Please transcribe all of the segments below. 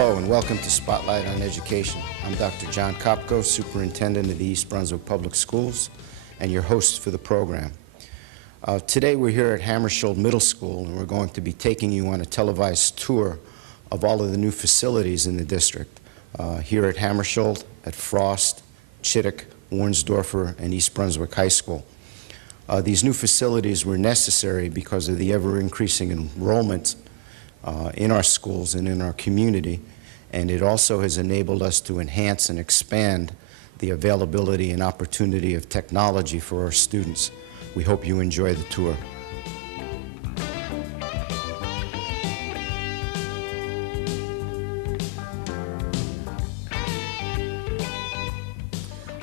Hello and welcome to Spotlight on Education. I'm Dr. Jon Kopko, Superintendent of the East Brunswick Public Schools, and your host for the program. Today we're here at Hammarskjold Middle School, and we're going to be taking you on a televised tour of all of the new facilities in the district, here at Hammarskjold, at Frost, Chittick, Warnsdorfer, and East Brunswick High School. These new facilities were necessary because of the ever-increasing enrollment in our schools and in our community, and it also has enabled us to enhance and expand the availability and opportunity of technology for our students. We hope you enjoy the tour.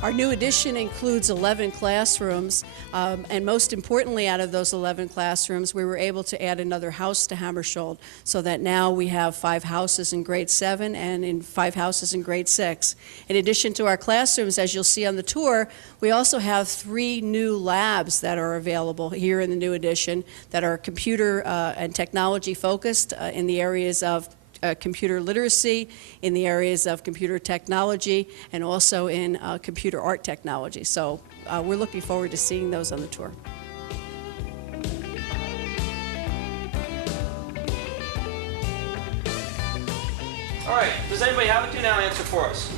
Our new addition includes 11 classrooms, and most importantly, out of those 11 classrooms, we were able to add another house to Hammarskjold, so that now we have 5 houses in grade 7 and 5 houses in grade 6. In addition to our classrooms, as you'll see on the tour, we also have 3 new labs that are available here in the new addition that are computer and technology focused in the areas of computer literacy, in the areas of computer technology, and also in computer art technology. So we're looking forward to seeing those on the tour. All right, does anybody have a do now answer for us?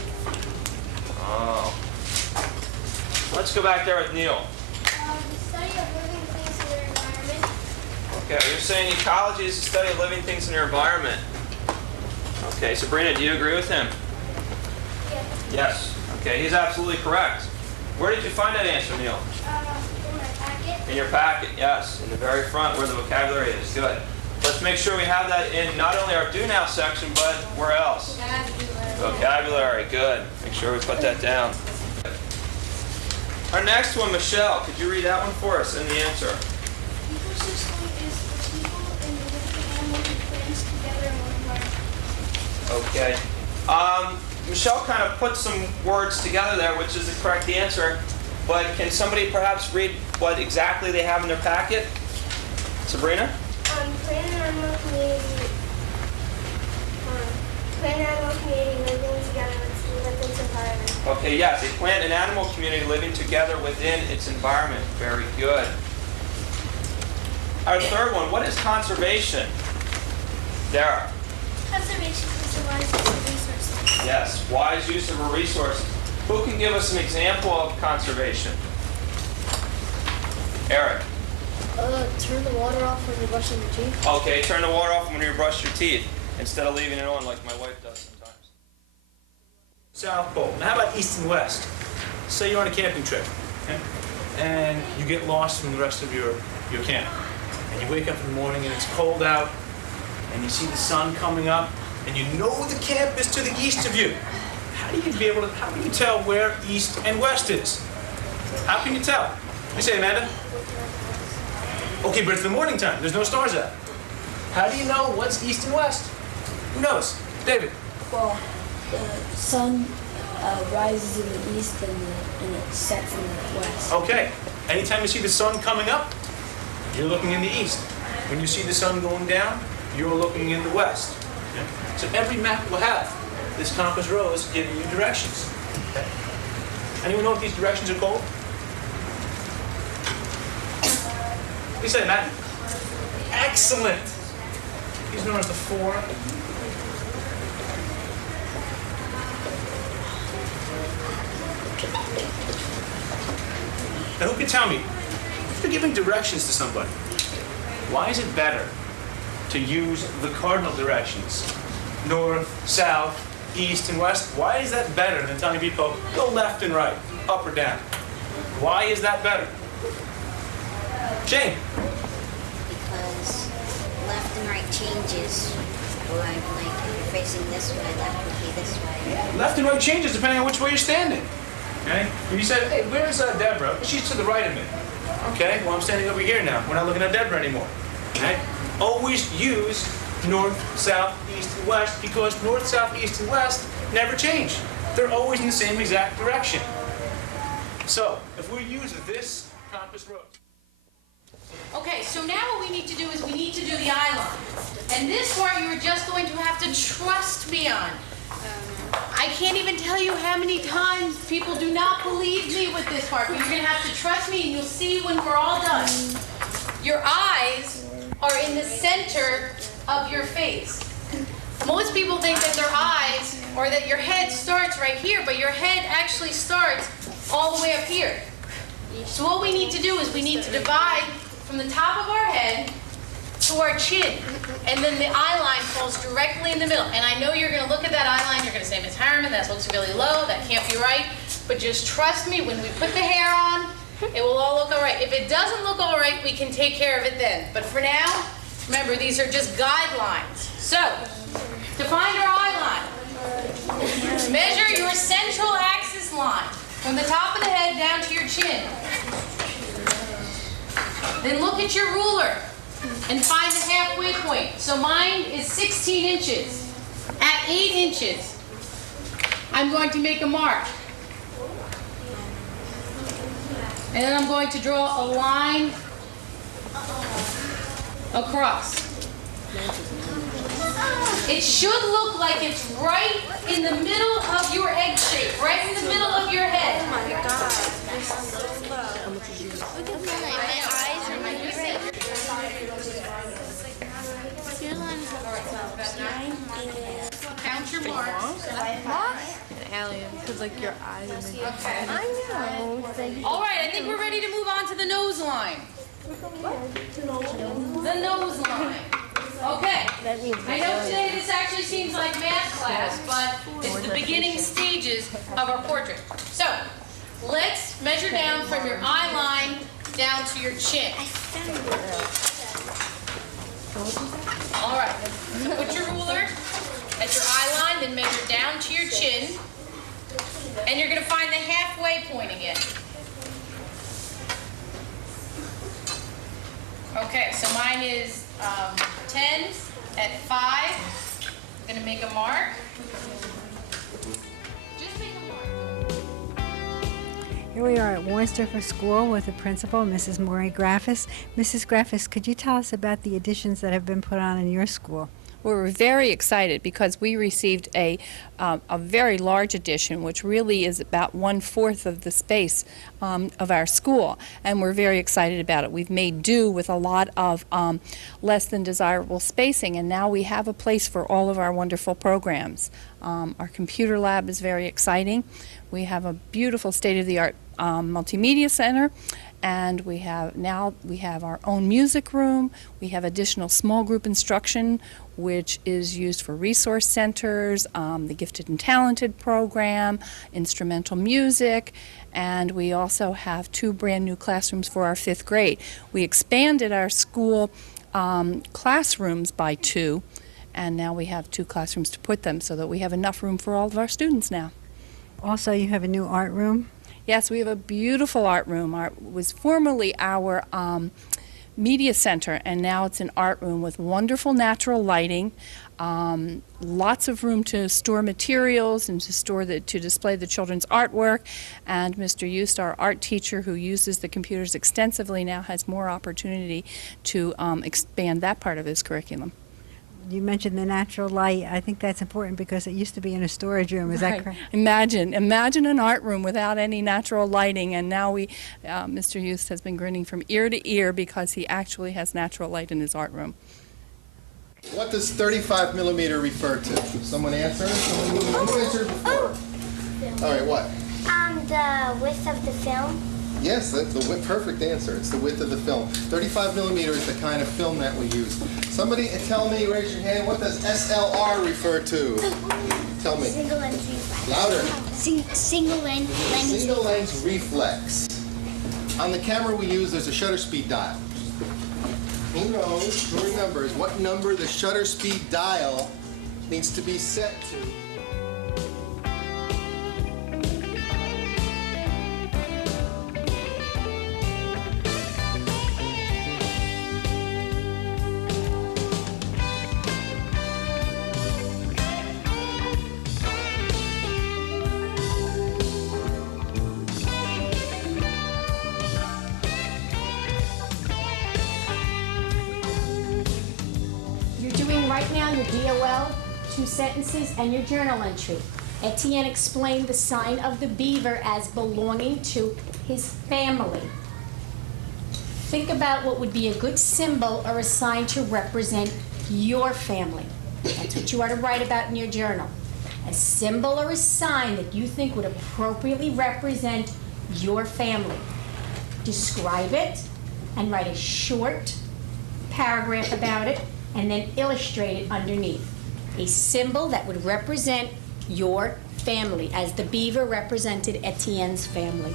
Oh. Let's go back there with Neil. The study of living things in their environment. Okay, you're saying ecology is the study of living things in your environment. Okay, Sabrina, do you agree with him? Yeah. Yes. Okay, he's absolutely correct. Where did you find that answer, Neil? In my packet. In your packet, yes. In the very front where the vocabulary is. Good. Let's make sure we have that in not only our do now section, but where else? Vocabulary. Vocabulary, good. Make sure we put that down. Our next one, Michelle, could you read that one for us in the answer? Ecosystem is the people and the living animals and plants together in one environment. Okay. Michelle kind of put some words together there, which is the correct answer. But can somebody perhaps read what exactly they have in their packet? Sabrina? Plant and animal community. Plant and animal community living together within its environment. Okay, yes, a plant and animal community living together within its environment. Very good. Our third one, what is conservation? Dara? Conservation is the wise use of resources. Yes, wise use of a resource. Who can give us an example of conservation? Eric? Turn the water off when you're brushing your teeth. Okay, turn the water off when you brush your teeth instead of leaving it on like my wife does sometimes. South Pole. Now, how about east and west? Say you're on a camping trip, okay? And you get lost from the rest of your camp. And you wake up in the morning and it's cold out, and you see the sun coming up, and you know the camp is to the east of you. How can you tell where east and west is? How can you tell? What do you say, Amanda? Okay, but it's the morning time. There's no stars out. How do you know what's east and west? Who knows? David? Well, the sun rises in the east and it sets in the west. Okay. Anytime you see the sun coming up, you're looking in the east. When you see the sun going down, you're looking in the west. Okay? So every map will have this compass rose giving you directions. Okay? Anyone know what these directions are called? What do you say, Matt? Excellent. These are known as the 4. Now, who can tell me, if you're giving directions to somebody, why is it better to use the cardinal directions? North, south, east, and west. Why is that better than telling people, go left and right, up or down? Why is that better? Jane? Because left and right changes. Or like if you're facing this way, left would be this way. Left and right changes depending on which way you're standing. Okay? If you said, hey, where's Deborah? She's to the right of me. Okay, well, I'm standing over here now. We're not looking at Deborah anymore. Okay? Always use north, south, east, and west, because north, south, east, and west never change. They're always in the same exact direction. So, if we use this compass rose. Okay, so now what we need to do is we need to do the eye line. And this part you're just going to have to trust me on. I can't even tell you how many times people do not believe me with this part, but you're going to have to trust me and you'll see when we're all done. Your eyes are in the center of your face. Most people think that their eyes or that your head starts right here, but your head actually starts all the way up here. So what we need to do is we need to divide from the top of our head to our chin, and then the eye line falls directly in the middle. And I know you're going to look at that eye line, you're going to say, Ms. Harriman, that looks really low, that can't be right, but just trust me, when we put the hair on, it will all look all right. If it doesn't look all right, we can take care of it then. But for now, remember, these are just guidelines. So, to find our eye line, measure your central axis line from the top of the head down to your chin. Then look at your ruler and find the halfway point. So mine is 16 inches. At 8 inches, I'm going to make a mark. And then I'm going to draw a line across. It should look like it's right in the middle of your egg shape, right in the middle of your head. Oh my God. Look at my eyes and my ears. Your line is Count your marks. Alien, because like your eyes and Okay. I know. All right, I think we're ready to move on to the nose line. The nose line. Okay. I know today this actually seems like math class, but it's the beginning stages of our portrait. So, let's measure down from your eye line down to your chin. All right. So put your ruler at your eye line, then measure down to your chin. And you're going to find the halfway point again. Okay, so mine is 10 at 5. I'm going to make a mark. Just make a mark. Here we are at Warnsdorfer School with the principal, Mrs. Maury Graffis. Mrs. Graffis, could you tell us about the additions that have been put on in your school? We're very excited because we received a very large addition, which really is about 1/4 of the space of our school, and we're very excited about it. We've made do with a lot of less than desirable spacing, and now we have a place for all of our wonderful programs. Our computer lab is very exciting. We have a beautiful state-of-the-art multimedia center. And we have our own music room. We have additional small group instruction, which is used for resource centers, the Gifted and Talented program, instrumental music, and we also have 2 brand new classrooms for our 5th grade. We expanded our school classrooms by 2, and now we have 2 classrooms to put them so that we have enough room for all of our students now. Also, you have a new art room. Yes, we have a beautiful art room. It was formerly our media center, and now it's an art room with wonderful natural lighting, lots of room to store materials and to display the children's artwork. And Mr. Eust, our art teacher who uses the computers extensively, now has more opportunity to expand that part of his curriculum. You mentioned the natural light. I think that's important because it used to be in a storage room. Is that correct? Imagine an art room without any natural lighting, and now Mr. Eust has been grinning from ear to ear because he actually has natural light in his art room. What does 35 millimeter refer to? Someone answer? Who answered before? All right, what? The width of the film. Yes, that's the perfect answer. It's the width of the film. 35 millimeter is the kind of film that we use. Somebody tell me, raise your hand, what does SLR refer to? Tell me. Single lens reflex. Louder. Single lens. Single lens reflex. On the camera we use, there's a shutter speed dial. Who knows, who remembers what number the shutter speed dial needs to be set to? icon, your DOL, 2 sentences, and your journal entry. Etienne explained the sign of the beaver as belonging to his family. Think about what would be a good symbol or a sign to represent your family. That's what you are to write about in your journal. A symbol or a sign that you think would appropriately represent your family. Describe it and write a short paragraph about it and then illustrate it underneath. A symbol that would represent your family, as the beaver represented Etienne's family.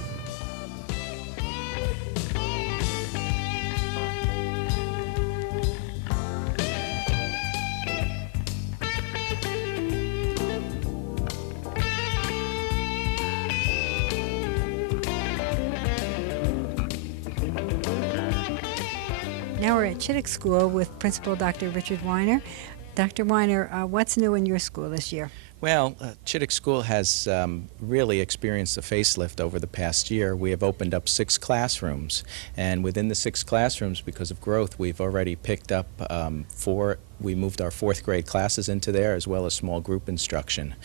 Now we're at Chittick School with Principal Dr. Richard Weiner. Dr. Weiner, what's new in your school this year? Well, Chittick School has really experienced a facelift over the past year. We have opened up 6 classrooms, and within the 6 classrooms, because of growth, we've already picked up 4. We moved our 4th grade classes into there, as well as small group instruction.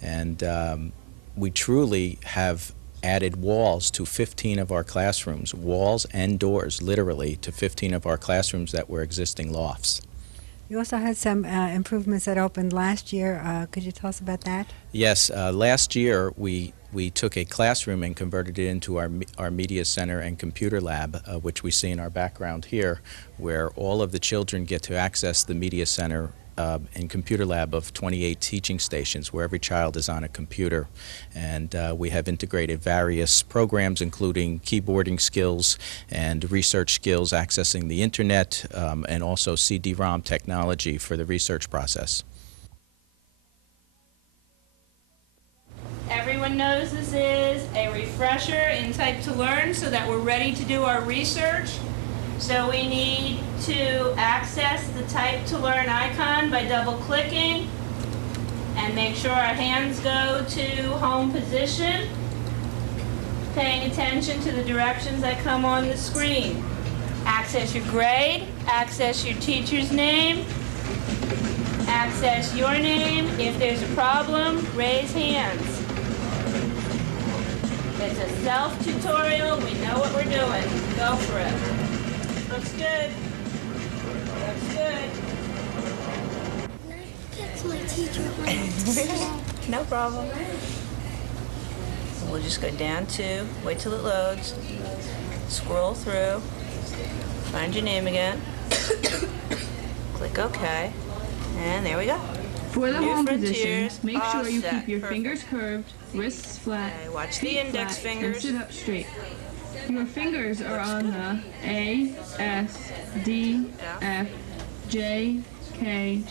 And we truly have added walls to 15 of our classrooms, walls and doors, literally, to 15 of our classrooms that were existing lofts. You also had some improvements that opened last year. Could you tell us about that? Yes, last year we took a classroom and converted it into our media center and computer lab, which we see in our background here, where all of the children get to access the media center and computer lab of 28 teaching stations, where every child is on a computer. And we have integrated various programs, including keyboarding skills and research skills, accessing the internet, and also CD-ROM technology for the research process. Everyone knows this is a refresher in Type to Learn so that we're ready to do our research. So we need to access the Type to Learn icon by double-clicking and make sure our hands go to home position, paying attention to the directions that come on the screen. Access your grade, access your teacher's name, access your name. If there's a problem, raise hands. It's a self-tutorial. We know what we're doing. Go for it. Looks good. Looks good. That's my teacher. No problem. We'll just go down to, wait till it loads, scroll through, find your name again, click OK, and there we go. For the New home frontiers, position, make all sure you set. keep your Perfect. fingers curved, wrists flat, Okay, watch the feet index flat, fingers. and sit up straight. Your fingers are on the A, S, D, F, J, K,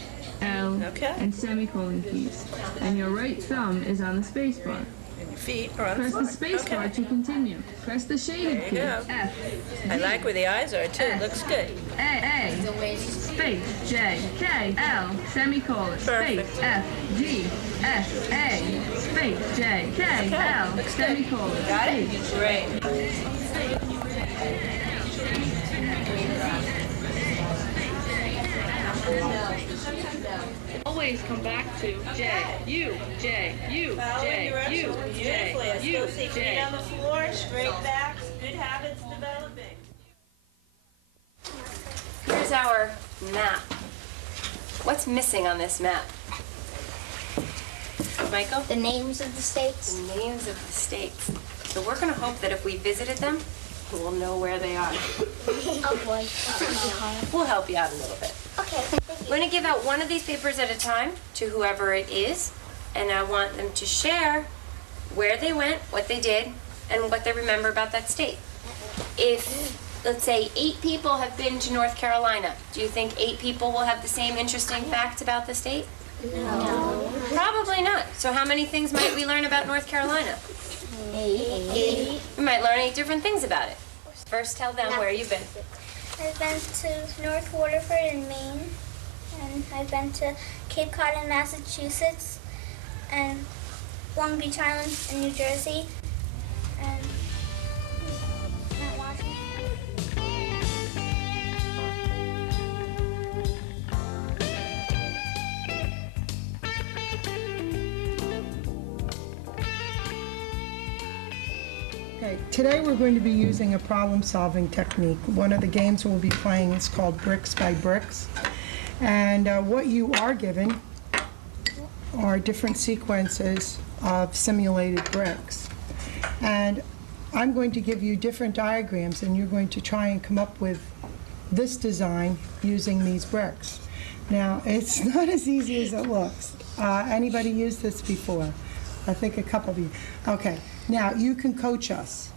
L, Okay. and semicolon keys. And your right thumb is on the space bar. And your feet are on Press the the floor. space bar Okay. to continue. Press the shaded There key. you go. F, I like where the eyes are too. F, Looks good. A, space, J, K, L, semicolon, space, Perfect. F, G, S, A, space, J, K, L, Looks good. semicolon, Got it? space. Great. Always come back to J, U, J, U, Following J, U, directions J, beautifully. I U, still see feet J. on the floor, straight backs, good habits developing. Here's our map. What's missing on this map? Michael? The names of the states. The names of the states. So we're going to hope that if we visited them, we'll know where they are. Oh boy, that's gonna be hard. We'll help you out a little bit. Okay. We're going to give out one of these papers at a time to whoever it is, and I want them to share where they went, what they did, and what they remember about that state. If, let's say, 8 people have been to North Carolina, do you think 8 people will have the same interesting facts about the state? No. Probably not. So how many things might we learn about North Carolina? 8. We might learn 8 different things about it. First, tell them where you've been. I've been to North Waterford in Maine, and I've been to Cape Cod in Massachusetts, and Long Beach Island in New Jersey, and Mount Washington. Okay, today we're going to be using a problem-solving technique. One of the games we'll be playing is called Bricks by Bricks. And what you are given are different sequences of simulated bricks. And I'm going to give you different diagrams, and you're going to try and come up with this design using these bricks. Now, it's not as easy as it looks. Anybody used this before? I think a couple of you. Okay, now you can coach us.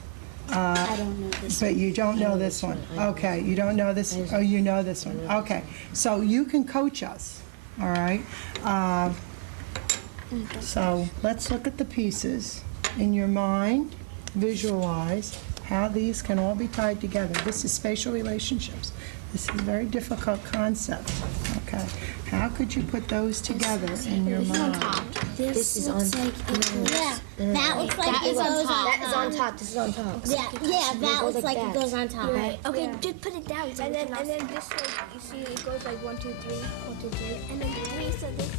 I don't know this But one. you don't know this one. Okay, you don't know this, oh, you know this one. Okay, so you can coach us, all right? So let's look at the pieces. In your mind, visualize how these can all be tied together. This is spatial relationships. This is a very difficult concept, okay? How could you put those together in your mind? This is on top. Yeah, that looks like That it is on goes top. on That is on top. This is on top. Yeah, that looks like it goes on top. Right. Okay, Yeah. just put it down. And then this way, you see it goes like 1, 2, 3, 1, 2, 3, and then 3. So this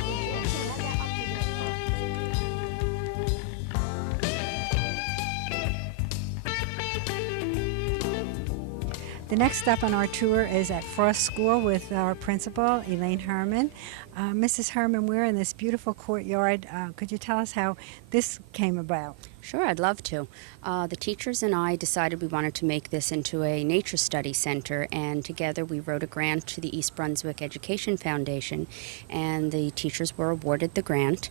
The next stop on our tour is at Frost School with our principal, Elaine Herman. Mrs. Herman, we're in this beautiful courtyard. Could you tell us how this came about? Sure, I'd love to. The teachers and I decided we wanted to make this into a nature study center, and together we wrote a grant to the East Brunswick Education Foundation, and the teachers were awarded the grant.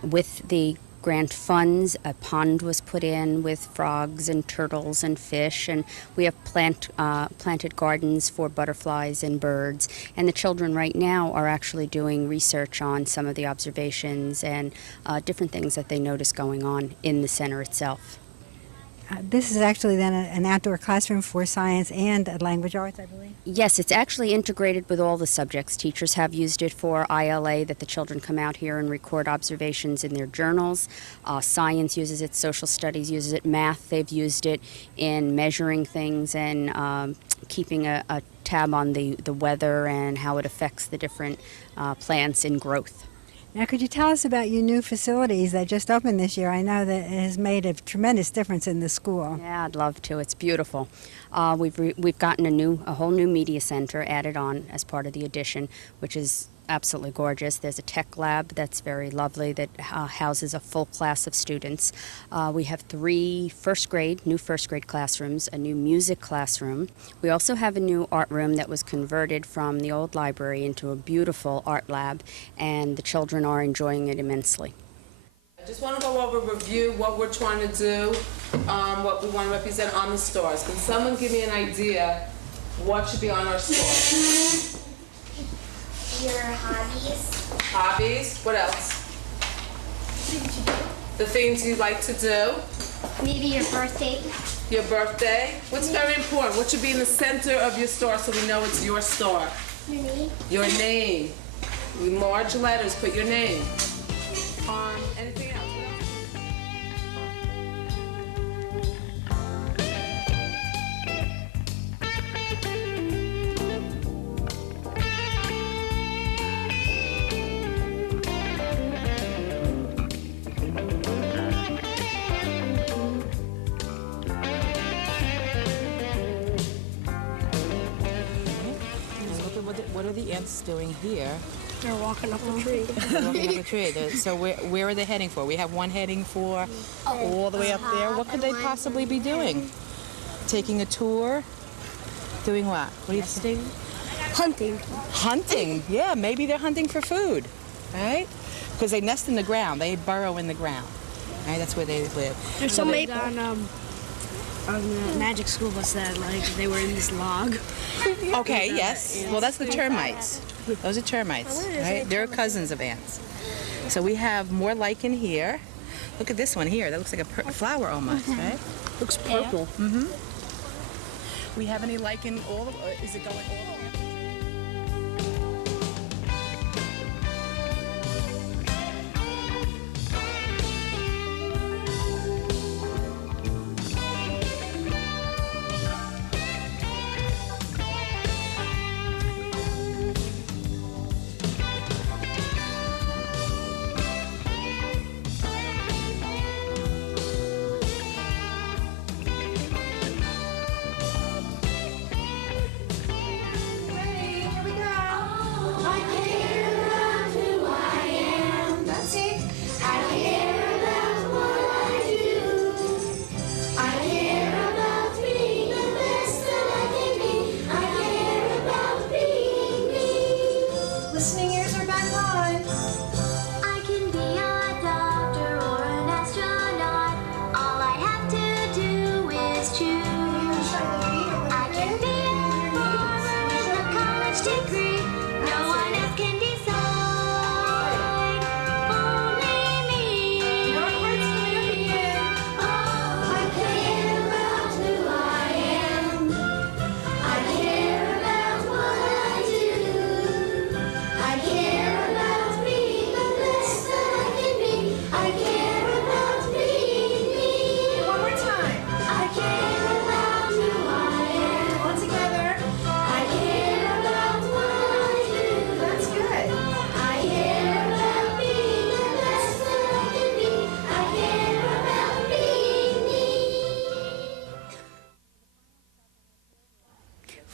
With the grant funds, a pond was put in with frogs and turtles and fish, and we have planted gardens for butterflies and birds. And the children right now are actually doing research on some of the observations and different things that they notice going on in the center itself. This is actually then an outdoor classroom for science and language arts, I believe. Yes, it's actually integrated with all the subjects. Teachers have used it for ILA, that the children come out here and record observations in their journals. Science uses it, social studies uses it, math, they've used it in measuring things and keeping a tab on the weather and how it affects the different plants in growth. Now, could you tell us about your new facilities that just opened this year? I know that it has made a tremendous difference in the school. Yeah, I'd love to. It's beautiful. We've gotten a whole new media center added on as part of the addition, which is absolutely gorgeous. There's a tech lab that's very lovely that houses a full class of students. We have 3 new first grade classrooms, a new music classroom. We also have a new art room that was converted from the old library into a beautiful art lab, and the children are enjoying it immensely. I just want to go over, review what we're trying to do, what we want to represent on the stores. Can someone give me an idea what should be on our store? Your hobbies. Hobbies. What else? The things you like to do. Maybe your birthday. Your birthday. What's very important? What should be in the center of your store so we know it's your store? Your name. Your name. Large letters. Put your name. Anything else? What are the ants doing here? They're walking up a tree. They're walking up a tree. So where are they heading for? We have one heading for all the way up there. What could they possibly be doing? Taking a tour? Doing what? What are you saying? Hunting. Hunting. Yeah, maybe they're hunting for food, right? Because they nest in the ground. They burrow in the ground. Right? That's where they live. There's So some they- on the magic school bus that they were in this log. Okay, yes. Well, that's the termites. Those are termites, right? They're cousins of ants. So we have more lichen here. Look at this one here. That looks like a flower almost, right? Looks purple. Yeah. Mm-hmm. We have any lichen is it going all the way up?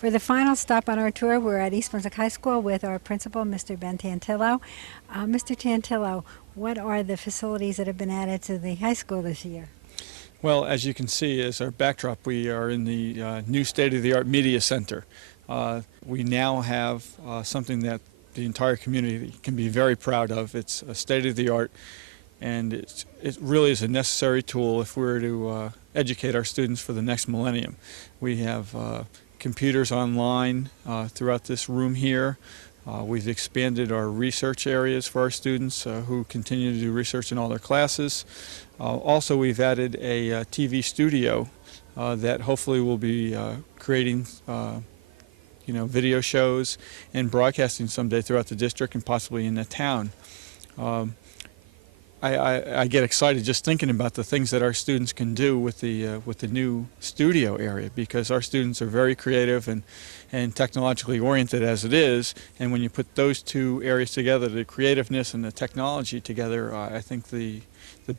For the final stop on our tour, we're at East Brunswick High School with our principal, Mr. Ben Tantillo. Mr. Tantillo, what are the facilities that have been added to the high school this year? Well, as you can see, as our backdrop, we are in the new state-of-the-art media center. We now have something that the entire community can be very proud of. It's a state-of-the-art, and it really is a necessary tool if we're to educate our students for the next millennium. We have computers online throughout this room here. We've expanded our research areas for our students who continue to do research in all their classes. Also, we've added a TV studio that hopefully will be creating video shows and broadcasting someday throughout the district and possibly in the town. I get excited just thinking about the things that our students can do with the new studio area, because our students are very creative and technologically oriented as it is, and when you put those two areas together, the creativeness and the technology together, I think the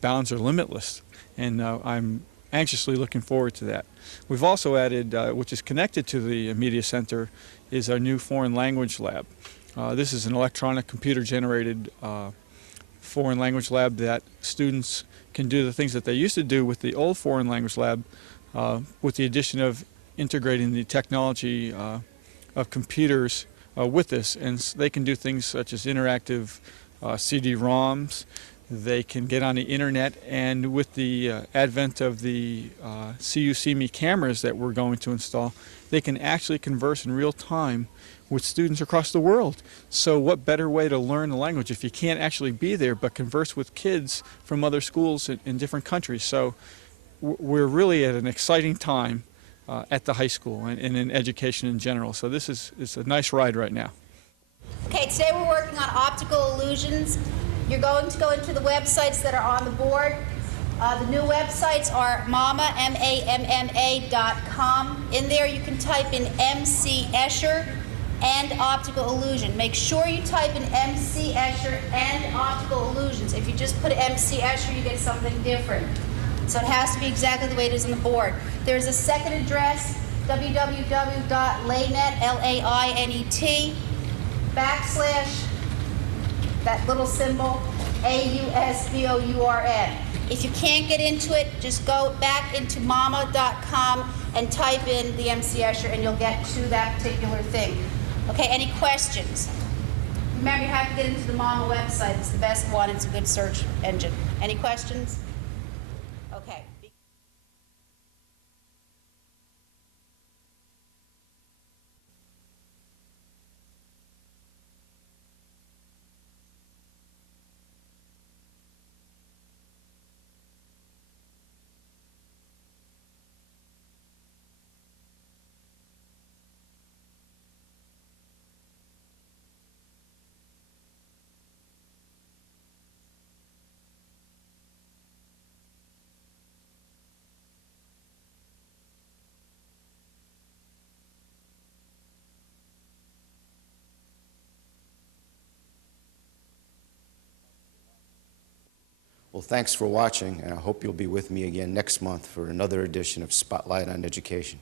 bounds are limitless, and I'm anxiously looking forward to that. We've also added, which is connected to the media center, is our new foreign language lab. This is an electronic computer-generated foreign language lab that students can do the things that they used to do with the old foreign language lab, with the addition of integrating the technology of computers with this. And they can do things such as interactive CD-ROMs. They can get on the internet, and with the advent of the See You See Me cameras that we're going to install, they can actually converse in real time with students across the world. So what better way to learn the language if you can't actually be there but converse with kids from other schools in different countries? So we're really at an exciting time at the high school and in education in general. So this is a nice ride right now. Okay, today we're working on optical illusions. You're going to go into the websites that are on the board. The new websites are MAMA, MAMMA.com. In there you can type in MC Escher and optical illusion. Make sure you type in MC Escher and optical illusions. If you just put MC Escher, you get something different. So it has to be exactly the way it is on the board. There's a second address, www.lainet, L-A-I-N-E-T, / that little symbol, AUSBOURN. If you can't get into it, just go back into mama.com and type in the MC Escher and you'll get to that particular thing. Okay, any questions? Remember, you have to get into the Mama website. It's the best one. It's a good search engine. Any questions? Okay. Well, thanks for watching, and I hope you'll be with me again next month for another edition of Spotlight on Education.